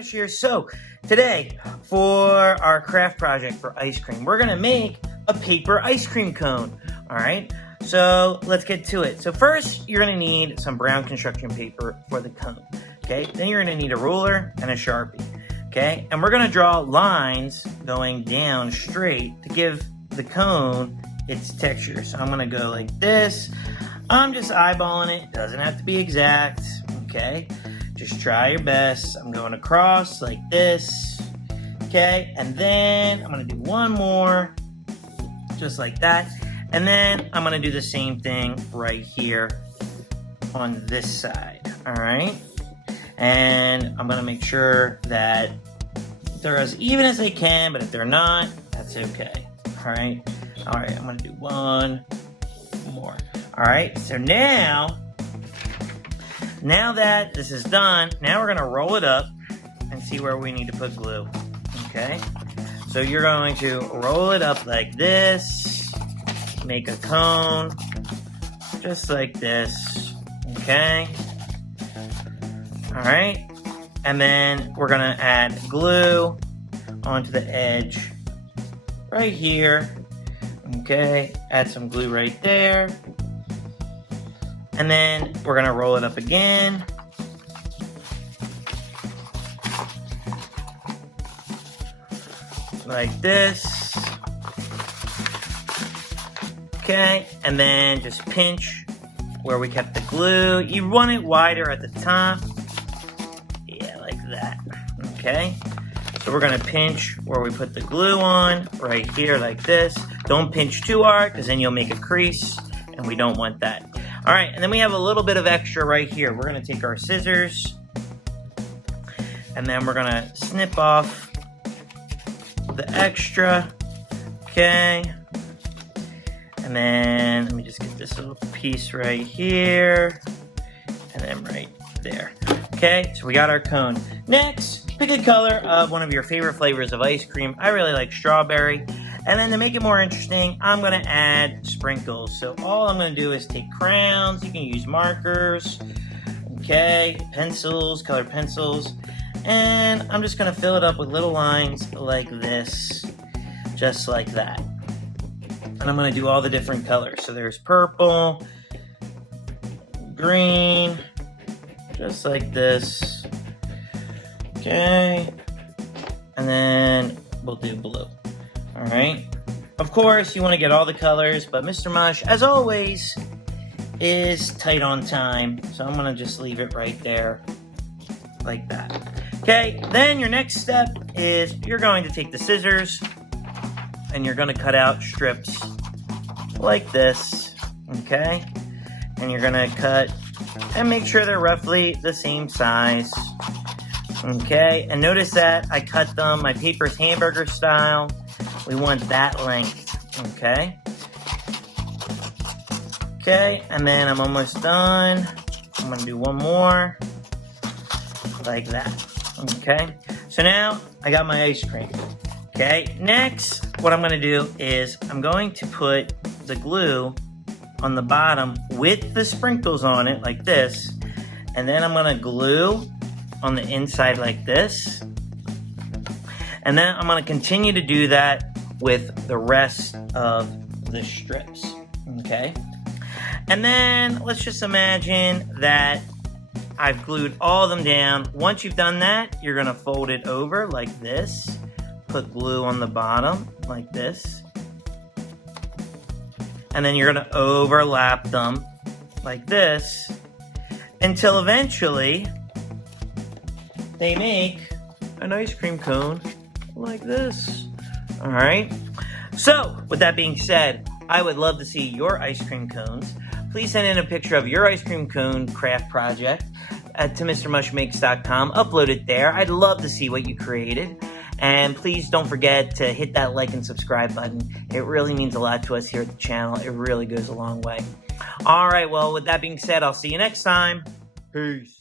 Mush here. So today for our craft project for ice cream, we're gonna make a paper ice cream cone. All right, so let's get to it. So first you're gonna need some brown construction paper for the cone. Okay, then you're gonna need a ruler and a Sharpie. Okay, and we're gonna draw lines going down straight to give the cone its texture. So I'm gonna go like this. I'm just eyeballing it, doesn't have to be exact. Okay, just try your best. I'm going across like this. Okay, and then I'm gonna do one more, just like that. And then I'm gonna do the same thing right here on this side, all right? And I'm gonna make sure that they're as even as they can, but if they're not, that's okay, all right? All right, I'm gonna do one more. All right, so now that this is done, now we're gonna roll it up and see where we need to put glue, okay? So you're going to roll it up like this, make a cone, just like this, okay? All right, and then we're gonna add glue onto the edge right here, okay? Add some glue right there. And then we're gonna roll it up again. Like this. Okay, and then just pinch where we kept the glue. You want it wider at the top. Yeah, like that, okay? So we're gonna pinch where we put the glue on, right here like this. Don't pinch too hard, because then you'll make a crease, and we don't want that. All right, and then we have a little bit of extra right here. We're gonna take our scissors, and then we're gonna snip off the extra, okay? And then, let me just get this little piece right here, and then right there. Okay, so we got our cone. Next, pick a color of one of your favorite flavors of ice cream. I really like strawberry. And then to make it more interesting, I'm gonna add sprinkles. So all I'm gonna do is take crayons, you can use markers, okay, pencils, colored pencils, and I'm just gonna fill it up with little lines like this, just like that. And I'm gonna do all the different colors. So there's purple, green, just like this, okay, and then we'll do blue. All right, of course you want to get all the colors, but Mr. Mush, as always, is tight on time, so I'm gonna just leave it right there like that. Okay, then your next step is you're going to take the scissors and you're gonna cut out strips like this, okay? And you're gonna cut and make sure they're roughly the same size, okay? And notice that I cut them, my paper's hamburger style. We want that length, okay? Okay, and then I'm almost done. I'm gonna do one more, like that, okay? So now I got my ice cream, okay? Next, what I'm gonna do is I'm going to put the glue on the bottom with the sprinkles on it, like this, and then I'm gonna glue on the inside like this, and then I'm gonna continue to do that with the rest of the strips, okay? And then let's just imagine that I've glued all of them down. Once you've done that, you're gonna fold it over like this, put glue on the bottom like this, and then you're gonna overlap them like this until eventually they make an ice cream cone like this. All right, so with that being said, I would love to see your ice cream cones. Please send in a picture of your ice cream cone craft project to MrMushMakes.com. Upload it there. I'd love to see what you created. And please don't forget to hit that like and subscribe button. It really means a lot to us here at the channel. It really goes a long way. All right, well, with that being said, I'll see you next time. Peace.